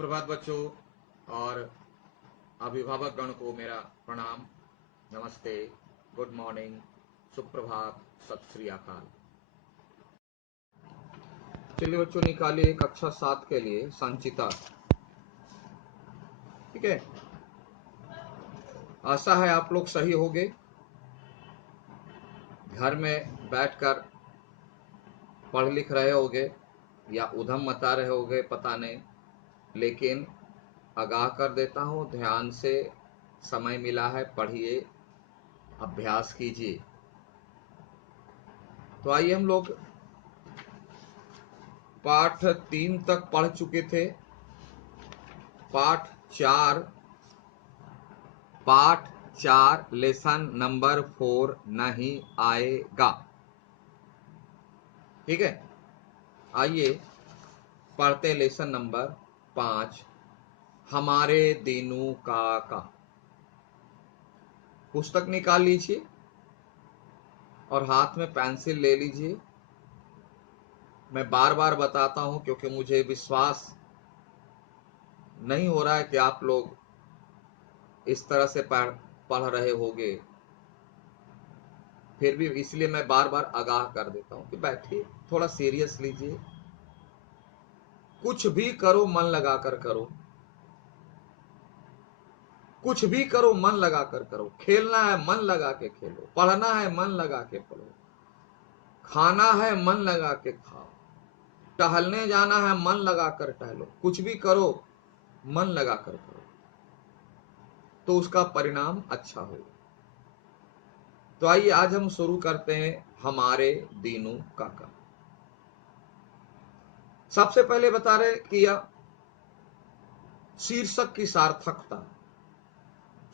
सुप्रभात बच्चों और अभिभावक गण को मेरा प्रणाम, नमस्ते, गुड मॉर्निंग, सुप्रभात, सत श्री अकाल। चलिए बच्चों, निकालिए कक्षा 7 के लिए संचिता। ठीक है, आशा है आप लोग सही होंगे, घर में बैठकर पढ़ लिख रहे होंगे या उधम मचा रहे होंगे, पता नहीं, लेकिन आगाह कर देता हूं, ध्यान से समय मिला है, पढ़िए, अभ्यास कीजिए। तो आइए, हम लोग पाठ 3 तक पढ़ चुके थे। पाठ 4 लेसन नंबर 4 नहीं आएगा। ठीक है, आइए पढ़ते लेसन नंबर 5, हमारे दीनू काका। पुस्तक निकाल लीजिए और हाथ में पेंसिल ले लीजिए। मैं बार बार बताता हूं क्योंकि मुझे विश्वास नहीं हो रहा है कि आप लोग इस तरह से पढ़ रहे होंगे, फिर भी इसलिए मैं बार बार आगाह कर देता हूं कि बैठिए, थोड़ा सीरियस लीजिए, कुछ भी करो मन लगाकर करो, कुछ भी करो मन लगाकर करो, खेलना है मन लगा के खेलो, पढ़ना है मन लगा के पढ़ो, खाना है मन लगा के खाओ, टहलने जाना है मन लगाकर टहलो, कुछ भी करो मन लगाकर करो, तो उसका परिणाम अच्छा होगा। तो आइए आज हम शुरू करते हैं हमारे दीनू काका। सबसे पहले बता रहे कि यह शीर्षक की सार्थकता।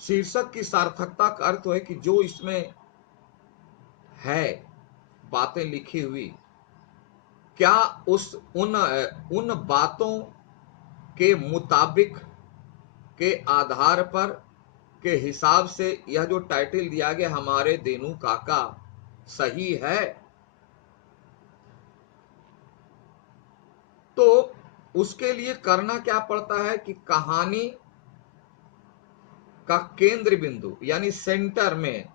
शीर्षक की सार्थकता का अर्थ है कि जो इसमें है बातें लिखी हुई, क्या उन बातों के मुताबिक के आधार पर के हिसाब से यह जो टाइटल दिया गया हमारे दीनू काका सही है। तो उसके लिए करना क्या पड़ता है कि कहानी का केंद्र बिंदु यानी सेंटर में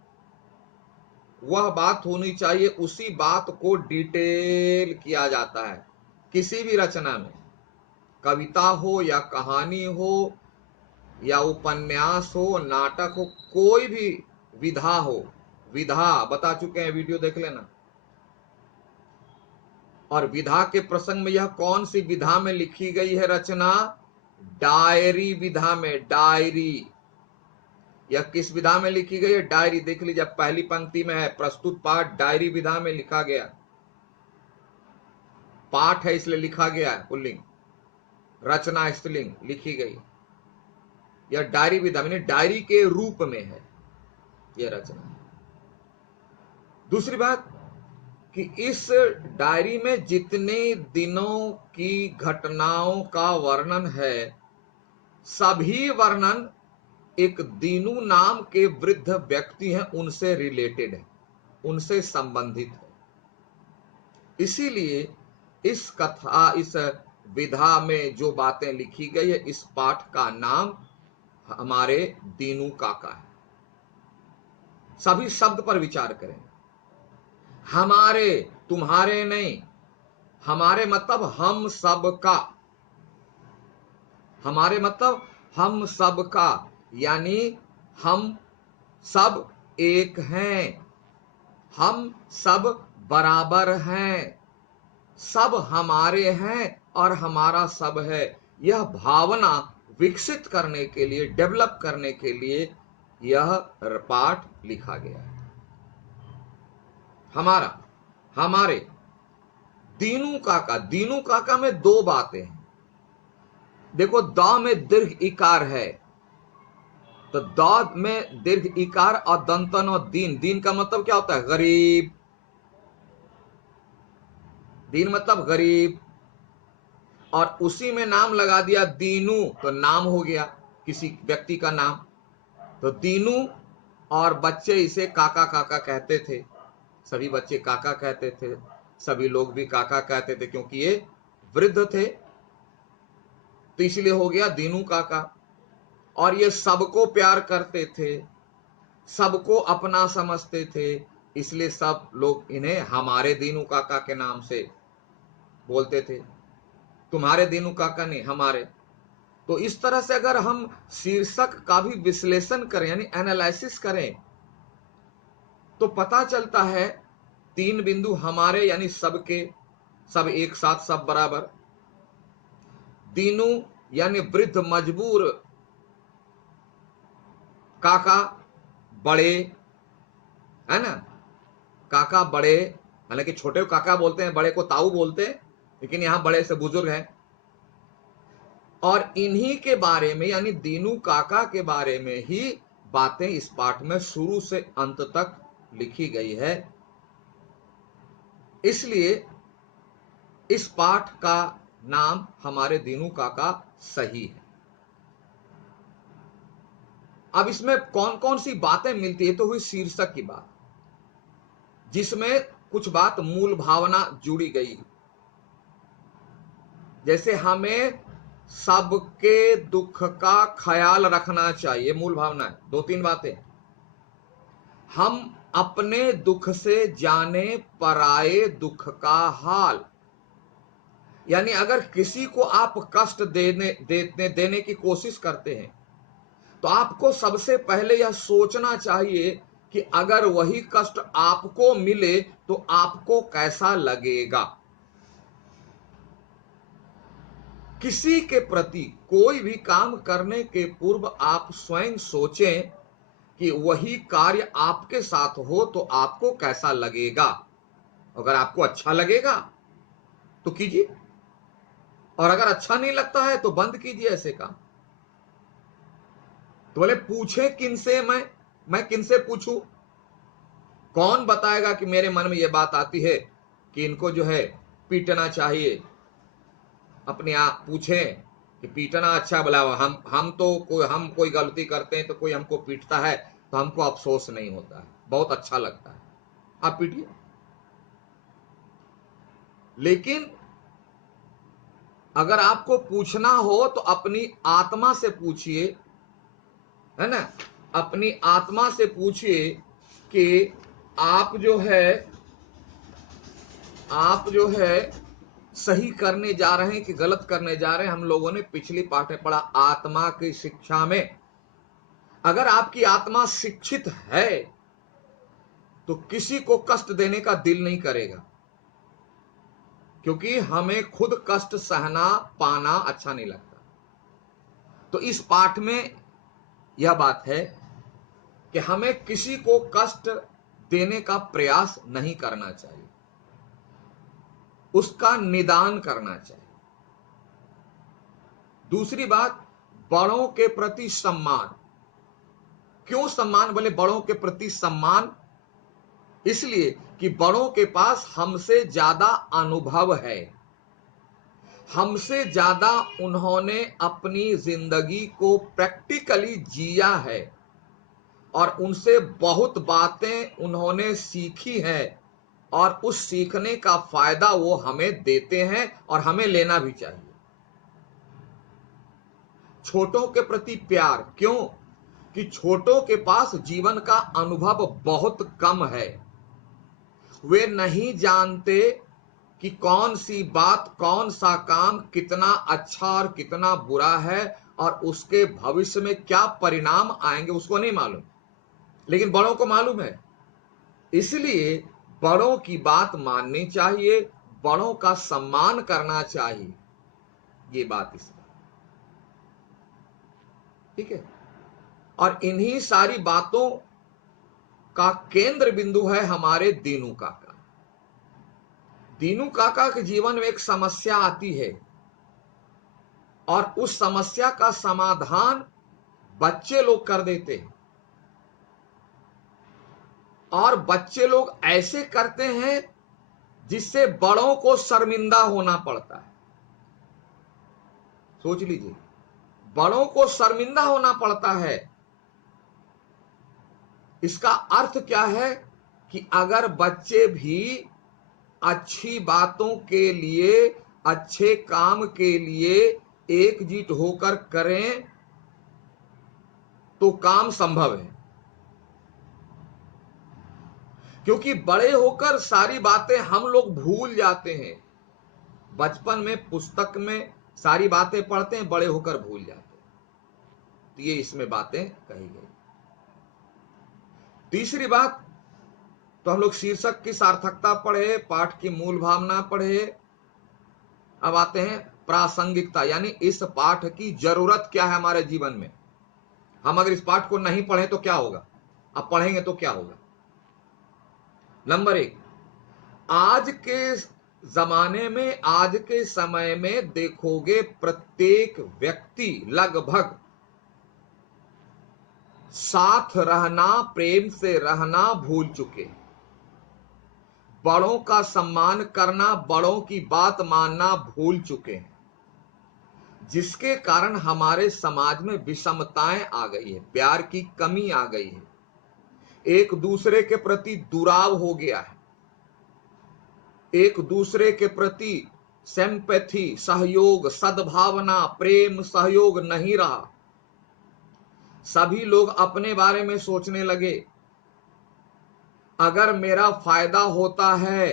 वह बात होनी चाहिए, उसी बात को डिटेल किया जाता है। किसी भी रचना में, कविता हो या कहानी हो या उपन्यास हो, नाटक हो, कोई भी विधा हो, विधा बता चुके हैं, वीडियो देख लेना। और विधा के प्रसंग में यह कौन सी विधा में लिखी गई है रचना? डायरी विधा में। डायरी, यह किस विधा में लिखी गई है? डायरी। देख लीजिए, पहली पंक्ति में है, प्रस्तुत पाठ डायरी विधा में लिखा गया। पाठ है इसलिए लिखा गया है पुल्लिंग, रचना स्त्रीलिंग लिखी गई। यह डायरी विधा में, डायरी के रूप में है यह रचना। दूसरी बात कि इस डायरी में जितने दिनों की घटनाओं का वर्णन है, सभी वर्णन एक दीनू नाम के वृद्ध व्यक्ति हैं उनसे रिलेटेड है, उनसे संबंधित है। इसीलिए इस कथा, इस विधा में जो बातें लिखी गई है, इस पाठ का नाम हमारे दीनू काका है। सभी शब्द पर विचार करें। हमारे, तुम्हारे नहीं, हमारे मतलब हम सब का, हमारे मतलब हम सब का, यानी हम सब एक हैं, हम सब बराबर हैं, सब हमारे हैं और हमारा सब है। यह भावना विकसित करने के लिए, डेवलप करने के लिए यह पाठ लिखा गया है। हमारा, हमारे, दीनू काका। दीनू काका में दो बातें हैं। देखो, द में दीर्घ इकार है, तो द में दीर्घ इकार और दंतन और दीन। दीन का मतलब क्या होता है? गरीब। दीन मतलब गरीब, और उसी में नाम लगा दिया दीनू, तो नाम हो गया किसी व्यक्ति का नाम। तो दीनू, और बच्चे इसे काका काका कहते थे, सभी बच्चे काका कहते थे, सभी लोग भी काका कहते थे क्योंकि ये वृद्ध थे। तो इसलिए हो गया दीनू काका। और ये सबको प्यार करते थे, सबको अपना समझते थे, इसलिए सब लोग इन्हें हमारे दीनू काका के नाम से बोलते थे। तुम्हारे दीनू काका नहीं, हमारे। तो इस तरह से अगर हम शीर्षक का भी विश्लेषण करें यानी एनालिसिस करें तो पता चलता है 3 बिंदु हमारे यानी सबके, सब एक साथ, सब बराबर। दीनू यानी वृद्ध मजबूर काका, बड़े, है ना, काका बड़े, हालांकि छोटे को काका बोलते हैं, बड़े को ताऊ बोलते हैं, लेकिन यहां बड़े से बुजुर्ग हैं। और इन्हीं के बारे में यानी दीनू काका के बारे में ही बातें इस पाठ में शुरू से अंत तक लिखी गई है। इसलिए इस पाठ का नाम हमारे दीनू काका सही है। अब इसमें कौन कौन सी बातें मिलती है, तो हुई शीर्षक की बात, जिसमें कुछ बात मूल भावना जुड़ी गई, जैसे हमें सबके दुख का ख्याल रखना चाहिए, मूल भावना है। 2-3 बातें, हम अपने दुख से जाने पराए दुख का हाल, यानी अगर किसी को आप कष्ट देने की कोशिश करते हैं तो आपको सबसे पहले यह सोचना चाहिए कि अगर वही कष्ट आपको मिले तो आपको कैसा लगेगा। किसी के प्रति कोई भी काम करने के पूर्व आप स्वयं सोचें कि वही कार्य आपके साथ हो तो आपको कैसा लगेगा। अगर आपको अच्छा लगेगा तो कीजिए, और अगर अच्छा नहीं लगता है तो बंद कीजिए ऐसे काम। तो बोले पूछे किनसे, मैं किनसे पूछूं? कौन बताएगा कि मेरे मन में यह बात आती है कि इनको जो है पीटना चाहिए? अपने आप पूछें कि पीटना अच्छा भला, हम कोई गलती करते हैं तो कोई हमको पीटता है तो हमको अफसोस नहीं होता है, बहुत अच्छा लगता है, आप पीटिए। लेकिन अगर आपको पूछना हो तो अपनी आत्मा से पूछिए, है ना, अपनी आत्मा से पूछिए कि आप जो है सही करने जा रहे हैं कि गलत करने जा रहे हैं। हम लोगों ने पिछली पाठ में पढ़ा आत्मा की शिक्षा में, अगर आपकी आत्मा शिक्षित है तो किसी को कष्ट देने का दिल नहीं करेगा, क्योंकि हमें खुद कष्ट सहना पाना अच्छा नहीं लगता। तो इस पाठ में यह बात है कि हमें किसी को कष्ट देने का प्रयास नहीं करना चाहिए, उसका निदान करना चाहिए। दूसरी बात, बड़ों के प्रति सम्मान। क्यों सम्मान? बोले बड़ों के प्रति सम्मान इसलिए कि बड़ों के पास हमसे ज्यादा अनुभव है, हमसे ज्यादा उन्होंने अपनी जिंदगी को प्रैक्टिकली जिया है और उनसे बहुत बातें उन्होंने सीखी है, और उस सीखने का फायदा वो हमें देते हैं और हमें लेना भी चाहिए। छोटों के प्रति प्यार क्यों? कि छोटों के पास जीवन का अनुभव बहुत कम है, वे नहीं जानते कि कौन सी बात, कौन सा काम कितना अच्छा और कितना बुरा है और उसके भविष्य में क्या परिणाम आएंगे, उसको नहीं मालूम, लेकिन बड़ों को मालूम है। इसलिए बड़ों की बात माननी चाहिए, बड़ों का सम्मान करना चाहिए, ये बात इसमें ठीक है। और इन्हीं सारी बातों का केंद्र बिंदु है हमारे दीनू काका। दीनू काका के जीवन में एक समस्या आती है और उस समस्या का समाधान बच्चे लोग कर देते हैं, और बच्चे लोग ऐसे करते हैं जिससे बड़ों को शर्मिंदा होना पड़ता है। सोच लीजिए, बड़ों को शर्मिंदा होना पड़ता है। इसका अर्थ क्या है कि अगर बच्चे भी अच्छी बातों के लिए, अच्छे काम के लिए एकजुट होकर करें तो काम संभव है। क्योंकि बड़े होकर सारी बातें हम लोग भूल जाते हैं। बचपन में पुस्तक में सारी बातें पढ़ते हैं, बड़े होकर भूल जाते हैं। तो ये इसमें बातें कही गई। तीसरी बात, तो हम लोग शीर्षक की सार्थकता पढ़े, पाठ की मूल भावना पढ़े। अब आते हैं प्रासंगिकता, यानी इस पाठ की जरूरत क्या है हमारे जीवन में। हम अगर इस पाठ को नहीं पढ़े तो क्या होगा, अब पढ़ेंगे तो क्या होगा। नंबर 1, आज के जमाने में, आज के समय में देखोगे प्रत्येक व्यक्ति लगभग साथ रहना, प्रेम से रहना भूल चुके। बड़ों का सम्मान करना, बड़ों की बात मानना भूल चुके हैं, जिसके कारण हमारे समाज में विषमताएं आ गई है, प्यार की कमी आ गई है, एक दूसरे के प्रति दुराव हो गया है, एक दूसरे के प्रति सिंपैथी, सहयोग, सद्भावना, प्रेम, सहयोग नहीं रहा। सभी लोग अपने बारे में सोचने लगे। अगर मेरा फायदा होता है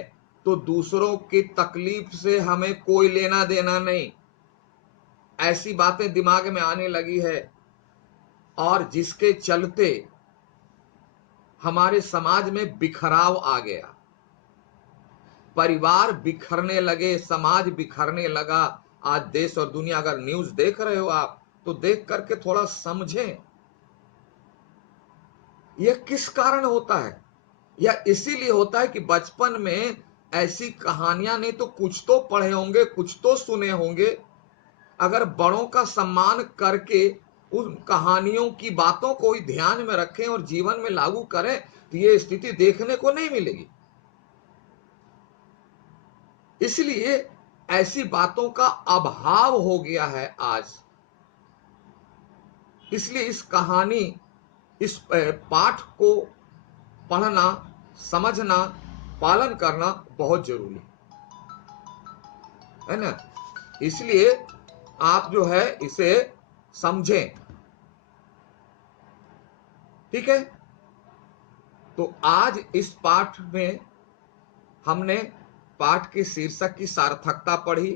तो दूसरों की तकलीफ से हमें कोई लेना देना नहीं, ऐसी बातें दिमाग में आने लगी है। और जिसके चलते हमारे समाज में बिखराव आ गया, परिवार बिखरने लगे, समाज बिखरने लगा। आज देश और दुनिया, अगर न्यूज देख रहे हो आप, तो देख करके थोड़ा समझें यह किस कारण होता है। यह इसीलिए होता है कि बचपन में ऐसी कहानियां नहीं तो कुछ तो पढ़े होंगे, कुछ तो सुने होंगे। अगर बड़ों का सम्मान करके उन कहानियों की बातों को ही ध्यान में रखें और जीवन में लागू करें, तो ये स्थिति देखने को नहीं मिलेगी। इसलिए ऐसी बातों का अभाव हो गया है आज। इसलिए इस कहानी, इस पाठ को पढ़ना, समझना, पालन करना बहुत जरूरी है ना। इसलिए आप जो है इसे समझें, ठीक है। तो आज इस पाठ में हमने पाठ के शीर्षक की सार्थकता पढ़ी,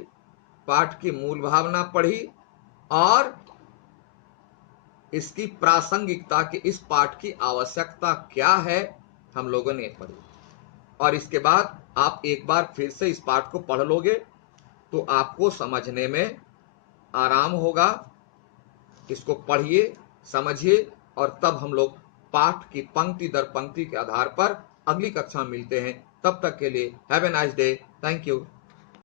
पाठ की मूल भावना पढ़ी और इसकी प्रासंगिकता की, इस पाठ की आवश्यकता क्या है, हम लोगों ने पढ़ी। और इसके बाद आप एक बार फिर से इस पाठ को पढ़ लोगे तो आपको समझने में आराम होगा। इसको पढ़िए, समझिए, और तब हम लोग पाठ की पंक्ति दर पंक्ति के आधार पर अगली कक्षा में मिलते हैं। तब तक के लिए have a nice day. Thank you.